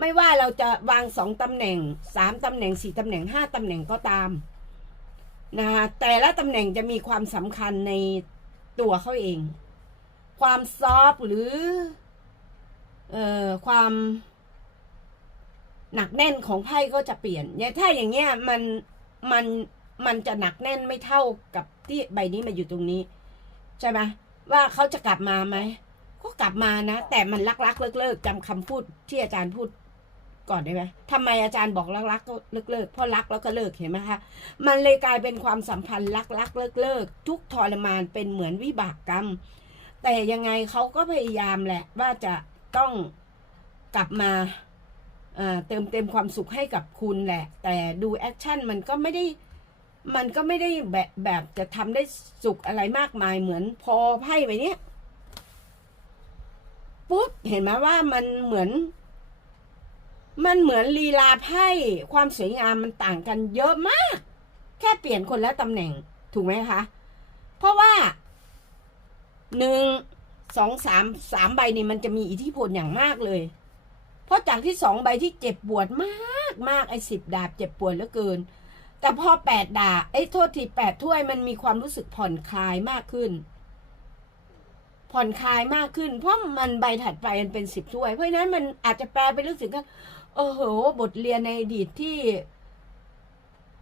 ไม่ว่าเราจะวางสองตำแหน่งสามตำแหน่งสี่ตำแหน่งห้าตำแหน่งก็ตามนะคะแต่ละตำแหน่งจะมีความสำคัญในตัวเขาเอง ความซอฟหรือเอ่อความหนักแน่นของไพ่ก็จะเปลี่ยนเนี่ยถ้าอย่างเงี้ยมันมันมันจะหนักแน่นไม่เท่ากับที่ใบนี้มาอยู่ตรงนี้ ใช่ไหมว่าเขาจะกลับมาไหมก็กลับมานะ แต่มันลักลักเลิกเลิกจำคำพูดที่อาจารย์พูด ก่อนได้ไหมทำไมอาจารย์บอกรักรักก็เลิกเลิกๆพราะรักแล้วก็เลิกเห็นไหมคะมันเลยกลายเป็นความสัมพันธ์รักรักเลิกเลิกๆทุกทรมานเป็นเหมือนวิบากกรรม แต่ยังไงเขาก็พยายามแหละว่าจะต้องกลับมาเอ่อเติมเต็มความสุขให้กับคุณแหละ แต่ดูแอคชั่นมันก็ไม่ได้มันก็ไม่ได้แบบแบบจะทำได้สุขอะไรมากมายเหมือนพอไพ่ไปเนี้ยปุ๊บเห็นไหมว่ามันเหมือน มันเหมือนลีลาไพ่ความสวยงามมันต่างกันเยอะมาก แค่เปลี่ยนคนละตำแหน่งถูกไหมคะ เพราะว่าหนึ่งสองสามสามใบนี่มันจะมีอิทธิพลอย่างมากเลย เพราะจากที่สองใบที่เจ็บปวดมากมากไอ้สิบดาบเจ็บปวดเหลือเกิน แต่พอแปดดาบไอ้โทษทีแปดถ้วยมันมีความรู้สึกผ่อนคลายมากขึ้น ผ่อนคลายมากขึ้น เพราะมันใบถัดไปมันเป็นสิบถ้วย เพราะฉะนั้นมันอาจจะแปลไปรู้สึกว่า โอ้โห บทเรียนในอดีตที่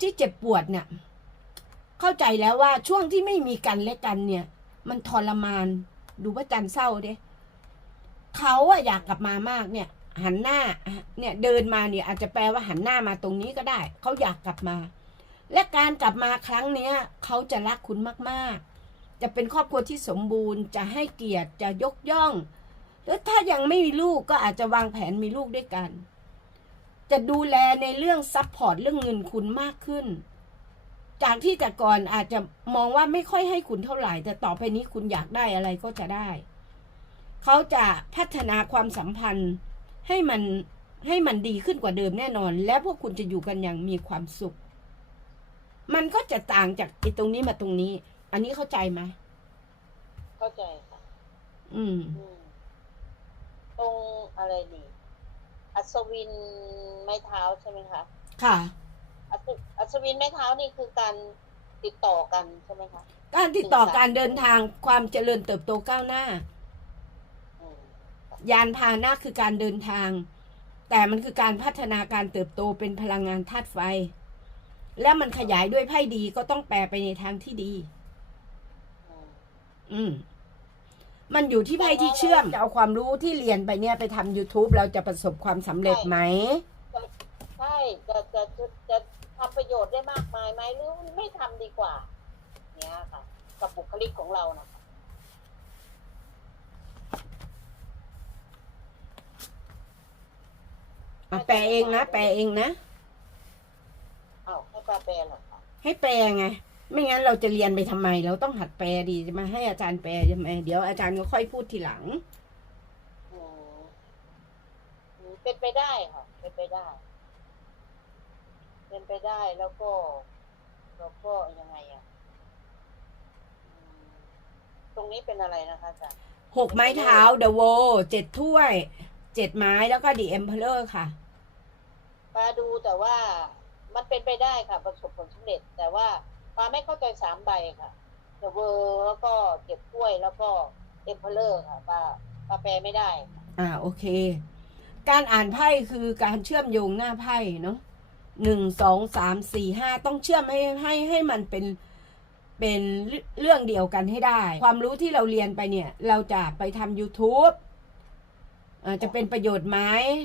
ที่เจ็บปวดเนี่ย เข้าใจแล้วว่าช่วงที่ไม่มีกันและกันเนี่ย มันทรมาน ดูว่าจันเศร้าเด้เขาอะอยากกลับมามากเนี่ย หันหน้า เนี่ยเดินมาเนี่ย อาจจะแปลว่าหันหน้ามาตรงนี้ก็ได้ เขาอยากกลับมา และการกลับมาครั้งเนี้ยเขาจะรักคุณมากๆ จะเป็นครอบครัวที่สมบูรณ์ จะให้เกียรติจะยกย่อง แล้วถ้ายังไม่มีลูกก็อาจจะวางแผนมีลูกด้วยกัน จะดูแลในเรื่องซัพพอร์ตเรื่องเงินคุณมากขึ้น จากที่แต่ก่อนอาจจะมองว่าไม่ค่อยให้คุณเท่าไหร่ แต่ต่อไปนี้คุณอยากได้อะไรก็จะได้ เขาจะพัฒนาความสัมพันธ์ให้มันให้มันดีขึ้นกว่าเดิมแน่นอน และพวกคุณจะอยู่กันอย่างมีความสุข มันก็จะต่างจากไอ้ตรงนี้มาตรงนี้ อันนี้เข้าใจไหมเข้าใจค่ะ อืมอืมตรงอะไรดี อัศวินไม้เท้าใช่ไหมคะค่ะอัศอัศวินไม้เท้านี่คือการติดต่อกันใช่ไหมคะการติดต่อการเดินทางความเจริญเติบโตก้าวหน้าอืมยานพาหนะคือการเดินทาง แต่มันคือการพัฒนาการเติบโตเป็นพลังงานธาตุไฟ และมันขยายด้วยไพ่ดีก็ต้องแปลไปในทางที่ดี อืมอื มมันอยู่ที่ไพ่ที่เชื่อมจะเอาความรู้ที่เรียนไปเนี่ยไปทำ YouTube เราจะประสบความสำเร็จไหม ใช่จะจะจะจะทำประโยชน์ได้มากมายไหมหรือไม่ทำดีกว่า เนี่ยค่ะ กับบุคลิกของเรานะคะอะแปลเองนะ แปลเองนะ อ้าวให้ปลาแปลเหรอคะให้แปลไง ไม่งั้นเราจะเรียนไปทำไม เราต้องหัดแปลดีจะมาให้อาจารย์แปลใช่ไหมเดี๋ยวอาจารย์ก็ค่อยพูดทีหลังอืมอืมเป็นไปได้ค่ะ เป็นไปได้ เป็นไปได้แล้วก็แล้วก็ยังไงอะอืมตรงนี้เป็นอะไรนะคะอาจารย์หกไม้เท้าเดอะโวเจ็ดถ้วยเจ็ดไม้แล้วก็ดีเอ็มเพลเลอร์ค่ะปาดูแต่ว่ามันเป็นไปได้ค่ะประสบผลสำเร็จแต่ว่า ปาไม่เข้าใจสามใบค่ะเดอะเวอร์แล้วก็เก็บถ้วยแล้วก็เอ็มเพลเลอร์ค่ะปาปาแปลไม่ได้อ่าโอเค การอ่านไพ่คือการเชื่อมโยงหน้าไพ่เนาะหนึ่งสองสามสี่ห้าต้องเชื่อมให้ให้ให้มันเป็นเป็นเรื่องเดียวกันให้ได้ ความรู้ที่เราเรียนไปเนี่ย เราจะไปทำ YouTube จะเป็นประโยชน์ไหม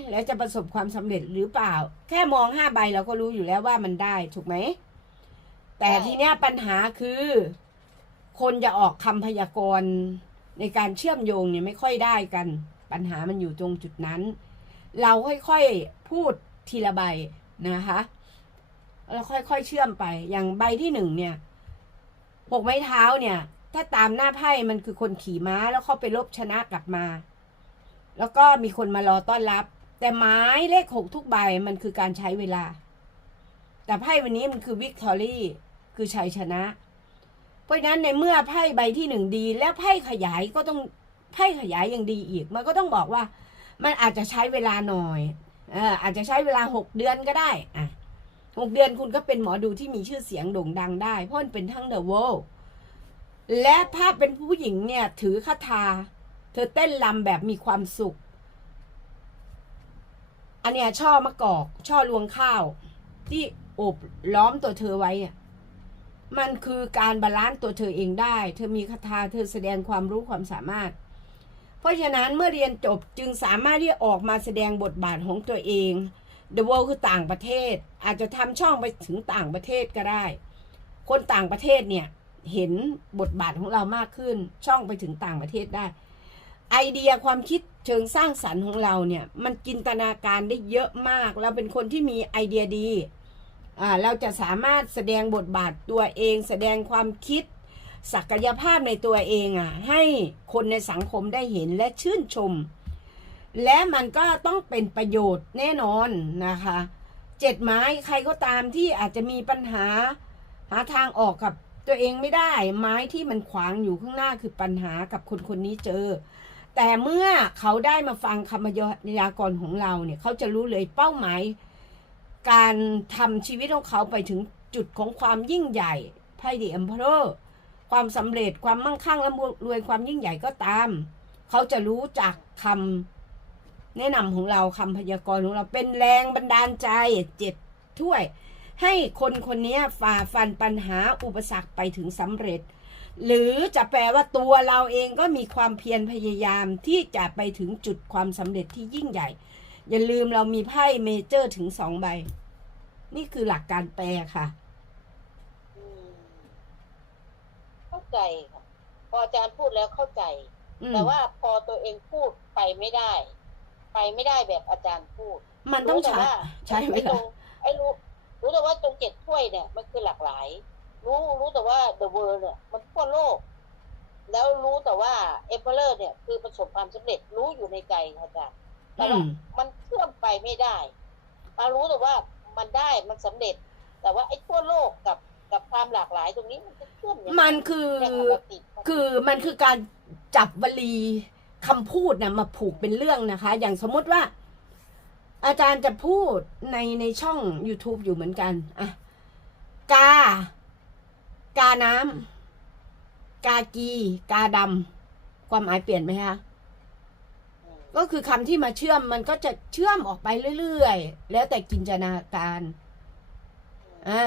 และจะประสบความสำเร็จหรือเปล่า แค่มองห้าใบเราก็รู้อยู่แล้วว่ามันได้ ถูกไหม แต่ทีเนี้ยปัญหาคือ คนจะออกคำพยากรณ์ในการเชื่อมโยงเนี่ยไม่ค่อยได้กัน ปัญหามันอยู่ตรงจุดนั้น เราค่อยๆพูดทีละใบนะคะเราค่อยๆเชื่อมไป อย่างใบที่หนึ่งเนี่ยหกไม้เท้าเนี่ย ถ้าตามหน้าไพ่มันคือคนขี่ม้าแล้วเขาไปลบชนะกลับมา แล้วก็มีคนมารอต้อนรับ แต่ไม้เลขหกทุกใบมันคือการใช้เวลา แต่ไพ่วันนี้มันคือวิกตอรี่ คือชัยชนะ เพราะนั้นในเมื่อไพ่ใบที่หนึ่งดี แล้วไพ่ขยายก็ต้องไพ่ขยายยังดีอีก มันก็ต้องบอกว่า มันอาจจะใช้เวลาหน่อยเอออาจจะใช้เวลาหกเดือนก็ได้อะหกเดือนคุณก็เป็นหมอดูที่มีชื่อเสียงโด่งดังได้ เพราะมันเป็นทั้งเดอะเวลและภาพเป็นผู้หญิงเนี่ย ถือคาถาเธอเต้นรำแบบมีความสุข อันเนี้ยช่อมะกอก ช่อรวงข้าว ที่โอบล้อมตัวเธอไว้อะ มันคือการบาลานซ์ตัวเธอเองได้ เธอมีคาถาเธอแสดงความรู้ความสามารถ เพราะฉะนั้นเมื่อเรียนจบจึงสามารถที่ออกมาแสดงบทบาทของตัวเอง The World คือต่างประเทศ อาจจะทำช่องไปถึงต่างประเทศก็ได้ คนต่างประเทศเนี่ยเห็นบทบาทของเรามากขึ้น ช่องไปถึงต่างประเทศได้ ไอเดียความคิดเชิงสร้างสรรค์ของเราเนี่ย มันจินตนาการได้เยอะมาก เราเป็นคนที่มีไอเดียดี เราจะสามารถแสดงบทบาทตัวเอง แสดงความคิดศักยภาพในตัวเองอะให้คนในสังคมได้เห็นและชื่นชม และมันก็ต้องเป็นประโยชน์แน่นอนนะคะเจ็ดไม้ใครก็ตามที่อาจจะมีปัญหาหาทางออกกับตัวเองไม่ได้ ไม้ที่มันขวางอยู่ข้างหน้าคือปัญหากับคนคนนี้เจอ แต่เมื่อเขาได้มาฟังคำพยากรณ์ของเราเนี่ยเขาจะรู้เลยเป้าหมาย การทำชีวิตของเขาไปถึงจุดของความยิ่งใหญ่ไพ่ดีอ็มเพอร์ความสำเร็จความมั่งคั่งและรวยความยิ่งใหญ่ก็ตาม เขาจะรู้จากคำแนะนำของเราคำพยากรณ์ของเราเป็นแรงบันดาลใจเจ็ดถ้วย ให้คนคนนี้ฝ่าฟันปัญหาอุปสรรคไปถึงสำเร็จ หรือจะแปลว่าตัวเราเองก็มีความเพียรพยายามที่จะไปถึงจุดความสำเร็จที่ยิ่งใหญ่ อย่าลืมเรามีไพ่เมเจอร์ถึงสองใบ นี่คือหลักการแปลค่ะอืมเข้าใจค่ะ พออาจารย์พูดแล้วเข้าใจอืมแต่ว่าพอตัวเองพูดไปไม่ได้ ไปไม่ได้แบบอาจารย์พูด มันต้องรู้แต่ใช้ว่าใช้เวไอ้ตรลางไอ้รู้รู้แต่ว่าตรงเจ็ดถ้วยเนี่ย มันคือหลากหลาย รู้รู้แต่ว่า the world เนี่ย มันทั่วโลก แล้วรู้แต่ว่า emperor เนี่ย คือประสบความสำเร็จรู้อยู่ในใจค่ะอาจารย์ แต่อืว่ามมันเชื่อมไปไม่ได้มารู้แต่ว่ามันได้มันสำเร็จ แต่ว่าไอ้ทั่วโลกกับกับความหลากหลายตรงนี้มันจะเชื่อมยังไงมันคือแยกปกติคือมันคือการจับวลีคำพูดนะมาผูกเป็นเรื่องนะคะ อย่างสมมติว่า อาจารย์จะพูดในในช่อง YouTube อยู่เหมือนกันอะกา กาน้ำกากี กาดำความหมายเปลี่ยนไหมคะอืม ก็คือคำที่มาเชื่อมมันก็จะเชื่อมออกไปเรื่อยๆ แล้วแต่จินตนาการ อ่า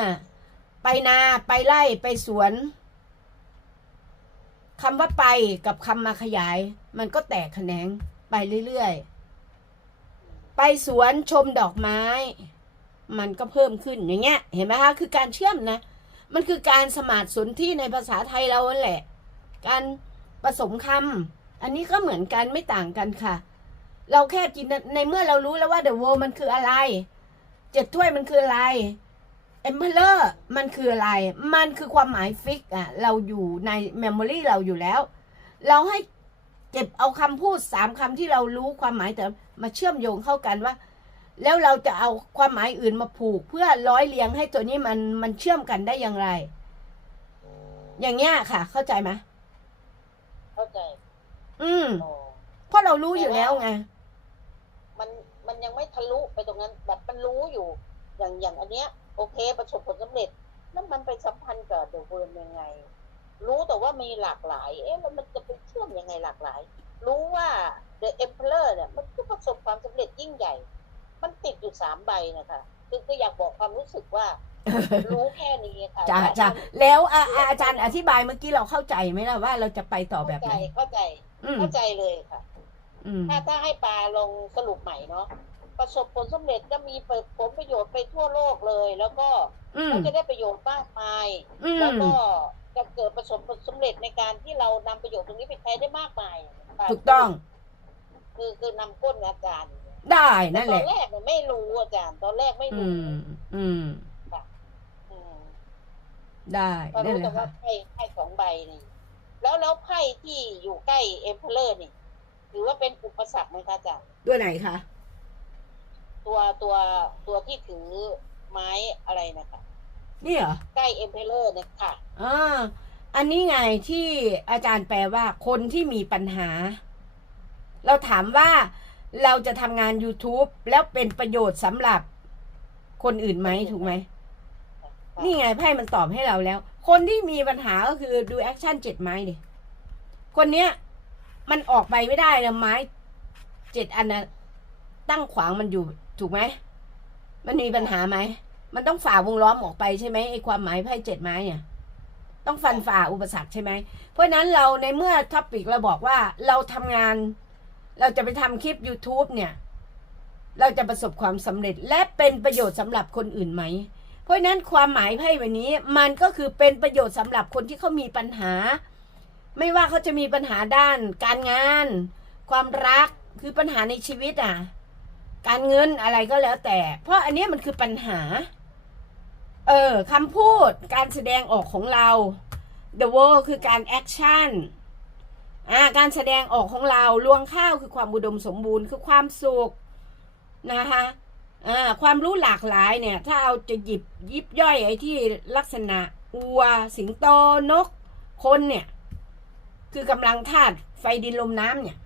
ไปนาไปไร่ไปสวนคำว่าไปกับคำมาขยาย มันก็แตกแขนงไปเรื่อยๆ ไปสวนชมดอกไม้ มันก็เพิ่มขึ้นอย่างเงี้ย เห็นไหมคะคือการเชื่อมนะ มันคือการสมาธิสนที่ในภาษาไทยเราแหละ การผสมคำอันนี้ก็เหมือนกันไม่ต่างกันค่ะ เราแค่จินตในเมื่อเรารู้แล้วว่า the world มันคืออะไร เจ็ดถ้วยมันคืออะไรเอมเพลอร์มันคืออะไร มันคือความหมายฟิกอะเราอยู่ในเมมโมรีเราอยู่แล้ว เราให้เก็บเอาคำพูดสามคำที่เรารู้ความหมายแต่มาเชื่อมโยงเข้ากันว่า แล้วเราจะเอาความหมายอื่นมาผูก เพื่อร้อยเรียงให้ตัวนี้มันมันเชื่อมกันได้อย่างไร อย่างเงี้ยค่ะ เข้าใจไหมเข้าใจ อืมอ๋อเพราะเรารู้อยู่แล้วไง มันมันยังไม่ทะลุไปตรงนั้นแบบมันรู้อยู่ อย่างอย่างอันเนี้ยโอเคประสบผลสำเร็จแล้วมันไปสัมพันธ์กับเดอะเวิร์ยังไง รู้แต่ว่ามีหลากหลาย เอ๊ะแล้วมันจะไปเชื่อมยังไงหลากหลาย รู้ว่า The Emperor เนี่ยมันก็ประสบความสำเร็จยิ่งใหญ่ มันติดอยู่สามใบนะคะคือคืออยากบอกความรู้สึกว่า รู้แค่นี้ค่ะจ้าแต่จ้าแล้วอาอาอาจารย์อธิบายเมื่อกี้เราเข้าใจไหมล่ะว่าเราจะไปต่อแบบเข้าไหใจนเข้าใจอืมเข้าใจเลยค่ะอืม ถ้าถ้าให้ปลาลงสรุปใหม่เนาะประสบผลสำเร็จก็มีผลประโยชน์ไปทั่วโลกเลย แล้วก็อืมก็จะได้ประโยชน์มากมายอืมแล้วก็จะเกิดประสบผลสำเร็จในการที่เรานำประโยชน์ตรงนี้ไปใช้ได้มากมายปลาถูกต้อง คือคือนำก้นอาจารย์ได้แต่นั่นตแหอละนแรกเนี่ยไม่รู้อาจารย์ตอนแรกไม่อืรู้มอืมอืมได้พอนั่นรู้แหแต่ละว่าค่ะไพ่ไพ่สองใบนี่ แล้วแล้วไพ่ที่อยู่ใกล้เอ็มเพลอร์นี่ ถือว่าเป็นอุปสรรคไหมคะอาจารย์ตัวไหนคะ ตัวตัวตัวที่ถือไม้อะไรนะคะนี่เหรอ ใกล้เอ็มเพลอร์เนี่ยค่ะอ่าอันนี้ไงที่อาจารย์แปลว่าคนที่มีปัญหา เราถามว่าเราจะทำงาน YouTube แล้วเป็นประโยชน์สำหรับคนอื่นไหมถูกไหม นี่ไงไพ่มันตอบให้เราแล้ว คนที่มีปัญหาก็คือดูแอคชั่นเจ็ดไม้ดิคนเนี้ย มันออกไปไม่ได้นะไม้เจ็ดอันนะตั้งขวางมันอยู่ถูกไหมมันมีปัญหาไหมมันต้องฝ่าวงล้อมออกไปใช่ไหมไอ้ความหมายไพ่เจ็ดไม้เนี่ยต้องฟันฝ่าอุปสรรคใช่ไหม เพราะนั้นเราในเมื่อท็อปิกเราบอกว่าเราทำงาน เราจะไปทำคลิป YouTube เนี่ย เราจะประสบความสำเร็จและเป็นประโยชน์สำหรับคนอื่นไหม เพราะฉะนั้นความหมายไพ่วันนี้มันก็คือเป็นประโยชน์สำหรับคนที่เขามีปัญหา ไม่ว่าเขาจะมีปัญหาด้านการงาน ความรักคือปัญหาในชีวิตอะ การเงินอะไรก็แล้วแต่ เพราะอันนี้มันคือปัญหา เออคำพูดการแสดงออกของเรา the world คือการแอคชั่นอ่าการแสดงออกของเราลวงข้าวคือความอุดมสมบูรณ์คือความสุขนะคะอ่าความรู้หลากหลายเนี่ย ถ้าเอาจะหยิบยิบย่อยไอ้ที่ลักษณะอัวสิงโตนก คนเนี่ย คือกำลังธาตุไฟดินลมน้ำเนี่ย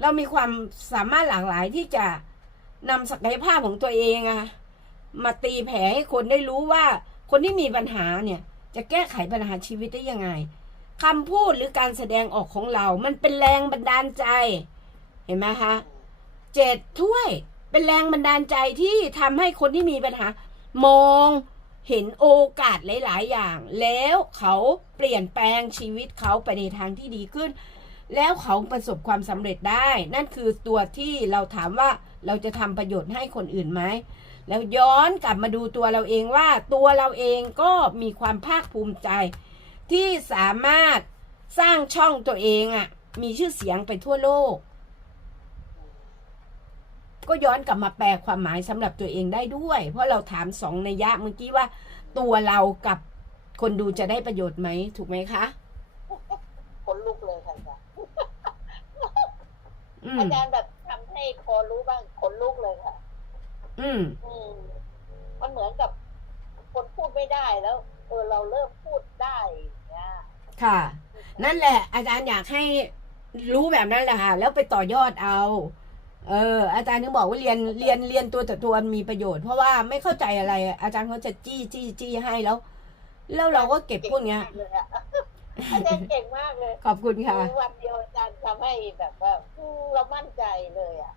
เรามีความสามารถหลากหลายที่จะนำศักยภาพของตัวเองอะมาตีแผลให้คนได้รู้ว่าคนที่มีปัญหาเนี่ย จะแก้ไขปัญหาชีวิตได้ยังไงคำพูดหรือการแสดงออกของเรา มันเป็นแรงบันดาลใจ เห็นไหมคะเจ็ดถ้วย เป็นแรงบันดาลใจที่ทำให้คนที่มีปัญหามอง เห็นโอกาสหลาย ๆ อย่าง แล้วเขาเปลี่ยนแปลงชีวิตเขาไปในทางที่ดีขึ้น แล้วเขาประสบความสำเร็จได้ นั่นคือตัวที่เราถามว่าเราจะทำประโยชน์ให้คนอื่นไหม แล้วย้อนกลับมาดูตัวเราเองว่าตัวเราเองก็มีความภาคภูมิใจ ที่สามารถสร้างช่องตัวเองอะ่ะมีชื่อเสียงไปทั่วโลก ก็ย้อนกลับมาแปลความหมายสำหรับตัวเองได้ด้วย เพราะเราถามสองนัยยะเมื่อกี้ว่า ตัวเรากับคนดูจะได้ประโยชน์ไหมถูกไหมคะขนลุกเลยค่ะอาจารย์อือามจารย์แบบทำให้พอรู้บ้างขนลุกเลยค่ะ อืมอืมมันเหมือนกับ คนพูดไม่ได้แล้ว เออเราเริ่มพูดได้อย่างเงี้ยค่ะ นั่นแหละ อาจารย์อยากให้รู้แบบนั้นแหละค่ะ แล้วไปต่อยอดเอา เอออาจารย์ถึงบอกว่าเรียนเรียนเรียนตัวต่อตัวมีประโยชน์เพราะว่าไม่เข้าใจอะไร อาจารย์เขาจะจี้จี้จี้ให้แล้ว แล้วเราก็เก็บพวกเนี้ยก่งมากเลยอะอาจารย์เก่งมากเลยขอบคุณค่ะวันเดียวอาจารย์ทำให้แบบว่าอืมเรามั่นใจเลยอะ